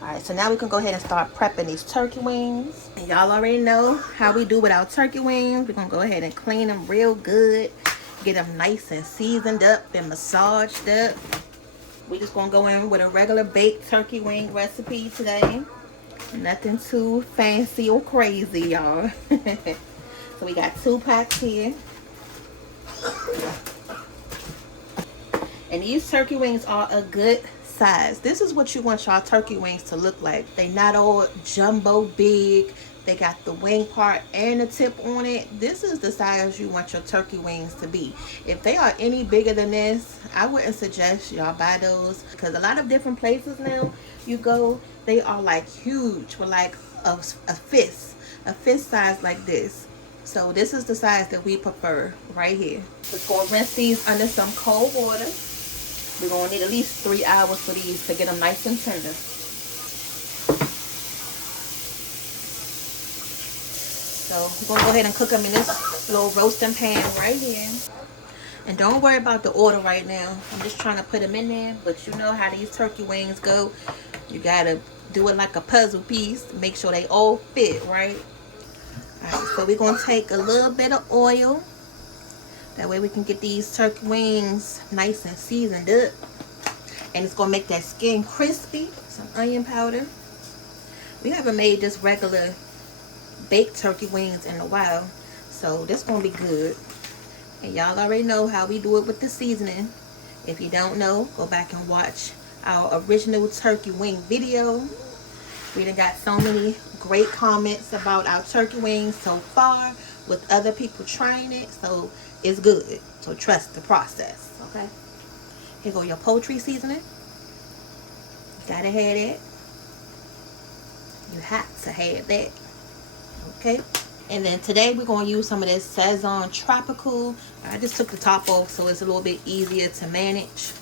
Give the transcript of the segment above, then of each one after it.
Alright, so now we can go ahead and start prepping these turkey wings. And y'all already know how we do with our turkey wings. We're going to go ahead and clean them real good. Get them nice and seasoned up and massaged up. We're just going to go in with a regular baked turkey wing recipe today. Nothing too fancy or crazy, y'all. So we got 2 packs here. And these turkey wings are a good size. This is what you want your turkey wings to look like. They not all jumbo big. They got the wing part and the tip on it. This is the size you want your turkey wings to be. If they are any bigger than this, I wouldn't suggest y'all buy those, because a lot of different places now you go, they are like huge, with like a fist size like this. So this is the size that we prefer right here. Just gonna rinse these under some cold water. We're going to need at least 3 hours for these to get them nice and tender. So we're going to go ahead and cook them in this little roasting pan right here. And don't worry about the order right now. I'm just trying to put them in there. But you know how these turkey wings go. You got to do it like a puzzle piece. Make sure they all fit, right? Alright, so we're going to take a little bit of oil. That way we can get these turkey wings nice and seasoned up. And it's going to make that skin crispy. Some onion powder. We haven't made just regular baked turkey wings in a while. So this is going to be good. And y'all already know how we do it with the seasoning. If you don't know, go back and watch our original turkey wing video. We done got so many great comments about our turkey wings so far, with other people trying it. So it's good. So trust the process. Okay. Here go your poultry seasoning. You gotta have that. You have to have that. Okay. And then today we're going to use some of this Saison Tropical. I just took the top off so it's a little bit easier to manage.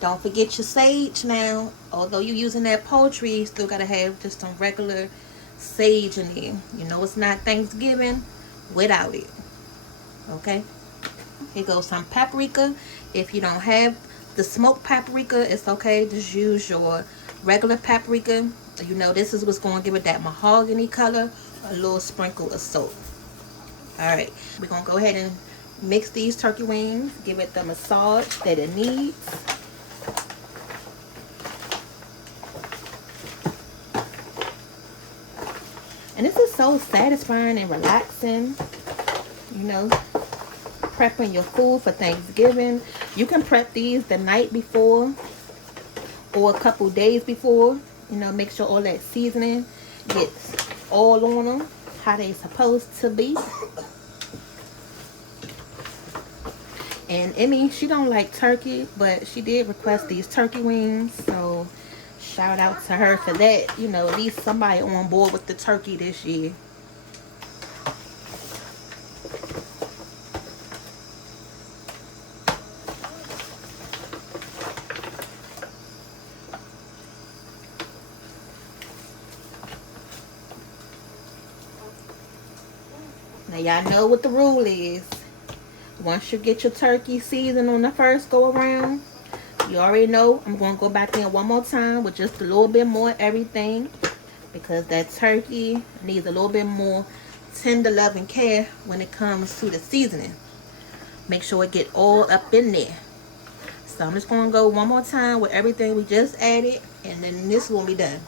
Don't forget your sage now. Although you're using that poultry, you still got to have just some regular sage in there. You know it's not Thanksgiving without it. Okay. Here goes some paprika. If you don't have the smoked paprika, it's okay. Just use your regular paprika. You know this is what's going to give it that mahogany color. A little sprinkle of salt. Alright, we're going to go ahead and mix these turkey wings. Give it the massage that it needs. And this is so satisfying and relaxing. You know, prepping your food for Thanksgiving. You can prep these the night before or a couple days before. You know, make sure all that seasoning gets all on them how they supposed to be. And Emmy, she don't like turkey, but she did request these turkey wings, so shout out to her for that. You know, at least somebody on board with the turkey this year. Now y'all know what the rule is. Once you get your turkey seasoned on the first go around, you already know I'm going to go back in one more time with just a little bit more everything, because that turkey needs a little bit more tender love and care when it comes to the seasoning. Make sure it get all up in there. So I'm just going to go one more time with everything we just added, and then this will be done.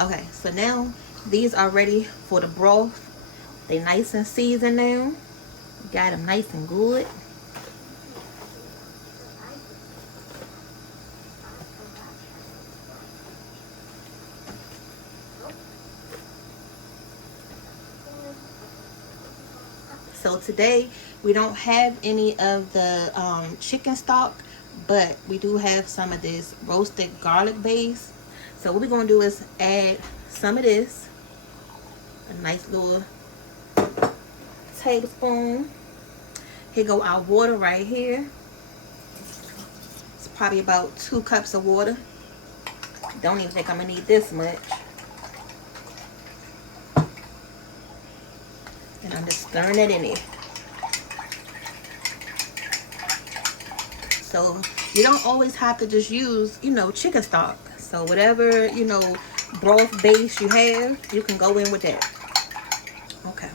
Okay, so now these are ready for the broth. They nice and seasoned now. Got them nice and good. So today we don't have any of the chicken stock, but we do have some of this roasted garlic base. So what we're gonna do is add some of this, a nice little tablespoon. Here go our water right here. It's probably about 2 cups of water. Don't even think I'm gonna need this much. And I'm just stirring it in there. So you don't always have to just use, you know, chicken stock. So whatever, you know, broth base you have, you can go in with that. Okay.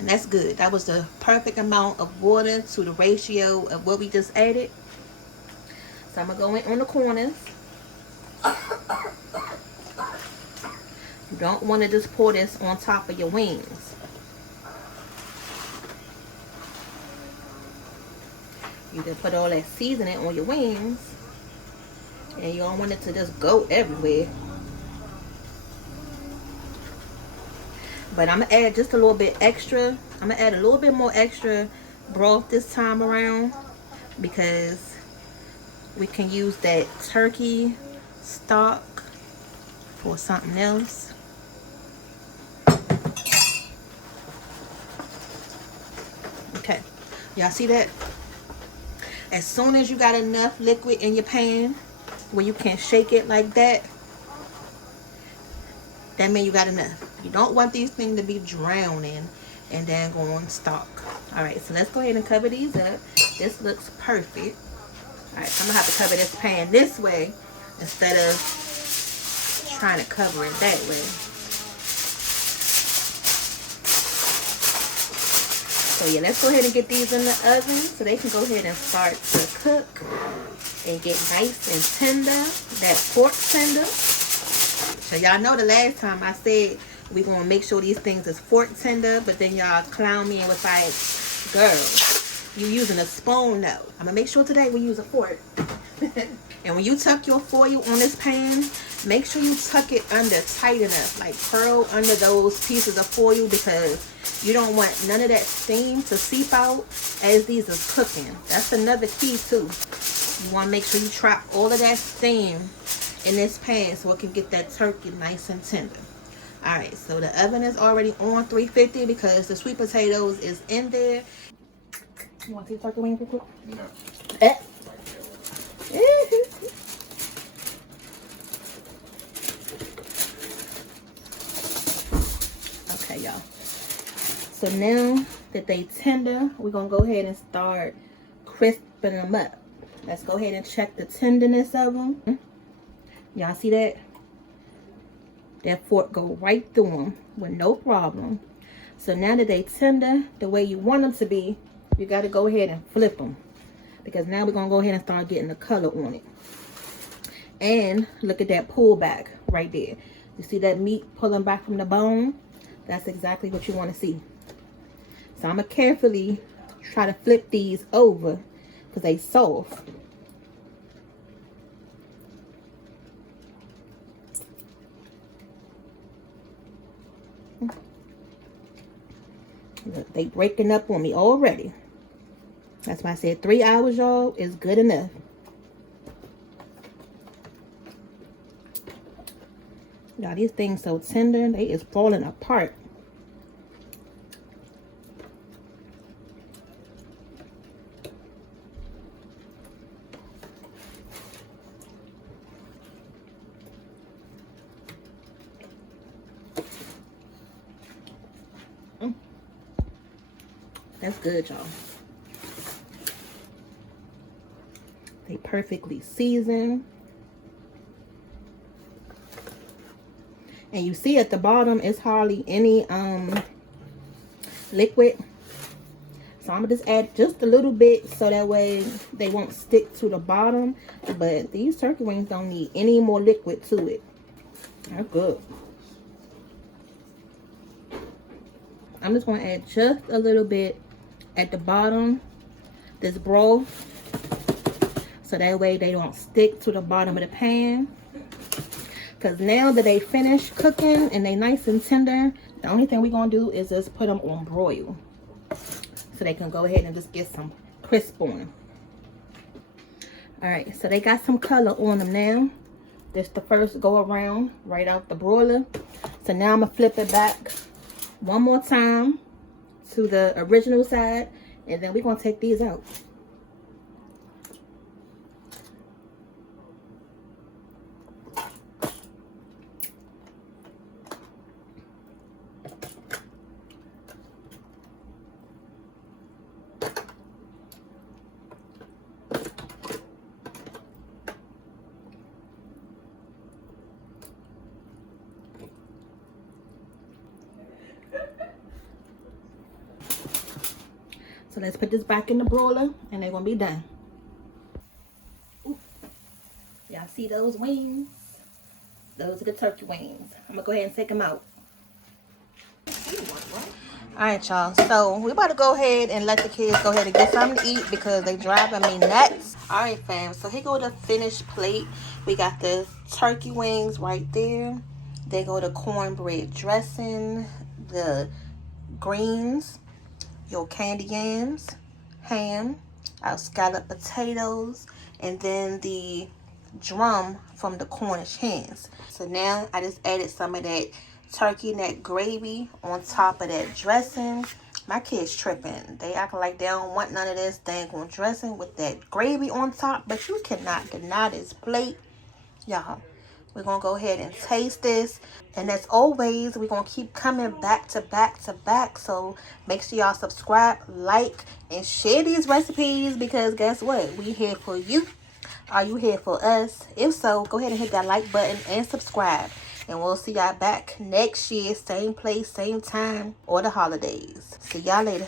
And that's good. That was the perfect amount of water to the ratio of what we just added. So I'm going to go in on the corners. You don't want to just pour this on top of your wings. You can put all that seasoning on your wings. And you don't want it to just go everywhere. But I'm going to add just a little bit extra. I'm going to add a little bit more extra broth this time around, because we can use that turkey stock for something else. Okay, y'all see that? As soon as you got enough liquid in your pan where you can shake it like that, that means you got enough. You don't want these things to be drowning and then go on stock. All right, so let's go ahead and cover these up. This looks perfect. All right, so I'm gonna have to cover this pan this way instead of trying to cover it that way. So yeah, let's go ahead and get these in the oven so they can go ahead and start to cook and get nice and tender, that pork tender. So y'all know the last time I said we're going to make sure these things is fork tender, but then y'all clown me and was like, girl, you using a spoon now. I'm going to make sure today we use a fork. And when you tuck your foil on this pan, make sure you tuck it under tight enough, like curl under those pieces of foil, because you don't want none of that steam to seep out as these are cooking. That's another key too. You want to make sure you trap all of that steam in this pan so it can get that turkey nice and tender. All right, so the oven is already on 350 because the sweet potatoes is in there. You want to see the turkey wings real quick? No. Okay, y'all. So now that they tender, we're gonna go ahead and start crisping them up. Let's go ahead and check the tenderness of them. Y'all see that? That fork go right through them with no problem. So now that they tender the way you want them to be, you got to go ahead and flip them, because now we're gonna go ahead and start getting the color on it. And look at that pull back right there. You see that meat pulling back from the bone? That's exactly what you want to see. So I'm gonna carefully try to flip these over because they soft. Look, they breaking up on me already. That's why I said 3 hours, y'all, is good enough. Y'all, these things so tender, they is falling apart. That's good, y'all. They perfectly seasoned. And you see at the bottom, it's hardly any liquid. So I'm gonna just add just a little bit so that way they won't stick to the bottom. But these turkey wings don't need any more liquid to it. They're good. I'm just gonna add just a little bit at the bottom, this broth, so that way they don't stick to the bottom of the pan. Because now that they finish cooking and they nice and tender, the only thing we're gonna do is just put them on broil. so they can go ahead and just get some crisp on them. All right, so they got some color on them now. This the first go around right out the broiler. So now I'm gonna flip it back one more time to the original side, and then we're gonna take these out. So let's put this back in the broiler and they're gonna be done. Y'all see those wings? Those are the turkey wings. I'm gonna go ahead and take them out. Alright, y'all, so we about to go ahead and let the kids go ahead and get something to eat because they driving me nuts. Alright, fam, so here go the finished plate. We got the turkey wings right there. They go the cornbread dressing, the greens, your candy yams, ham, our scalloped potatoes, and then the drum from the Cornish hens. So now I just added some of that turkey neck gravy on top of that dressing. My kids tripping. They act like they don't want none of this dang on dressing with that gravy on top, but you cannot deny this plate. Y'all, we're gonna go ahead and taste this, and as always, we're gonna keep coming back to back to back. So make sure y'all subscribe, like, and share these recipes, because guess what, we here for you. Are you here for us? If so, go ahead and hit that like button and subscribe, and we'll see y'all back next year, same place, same time, or the holidays. See y'all later.